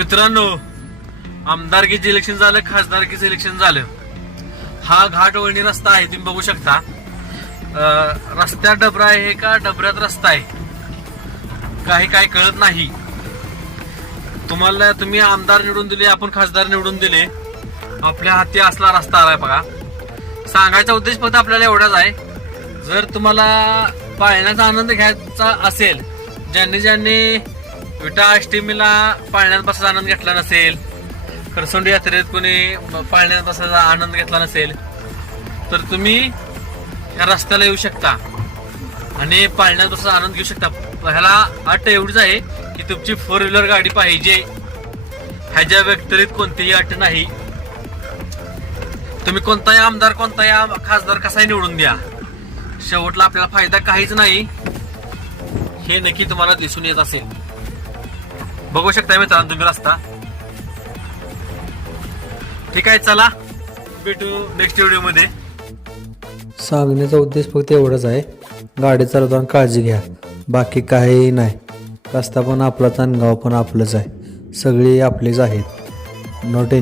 मित्रांनो, आमदारकीचे इलेक्शन झालं, खासदारकीचं इलेक्शन झालं. हा घाट वळणी रस्ता आहे, तुम्ही बघू शकता. रस्त्यात डबरा आहे का डबऱ्यात रस्ता आहे काही कळत नाही. तुम्ही आमदार निवडून दिले, आपण खासदार निवडून दिले, आपल्या हाती असला रस्ता आलाय बघा. सांगायचा उद्देश फक्त आपल्याला एवढाच आहे, जर तुम्हाला पाळण्याचा आनंद घ्यायचा असेल, ज्यांनी विटा अष्टमीला पाळण्यात बसायचा आनंद घेतला नसेल, खरसुंडी यात्रेत कोणी पाळण्यात बसायचा आनंद घेतला नसेल, तर तुम्ही या रस्त्याला येऊ शकता आणि पाळण्यात बसायचा आनंद घेऊ शकता. ह्याला अट एवढीच आहे की तुमची 4 व्हीलर गाडी पाहिजे, ह्याच्या व्यतिरिक्त कोणतीही अट नाही. तुम्ही कोणताही आमदार, कोणताही खासदार कसाही निवडून द्या, शेवटला आपल्याला फायदा काहीच नाही, हे नक्की तुम्हाला दिसून येत असेल. बघू शकता मित्रांनो तुम्ही रस्ता. ठीक आहे, चला भेटू नेक्स्ट व्हिडिओ मध्ये. सांगण्याचा उद्देश फक्त एवढाच आहे, गाडी चालवताना काळजी घ्या, बाकी काही नाही. रस्ता पण आपलाच आणि गाव पण आपलंच आहे, सगळी आपलीच आहेत. No tension.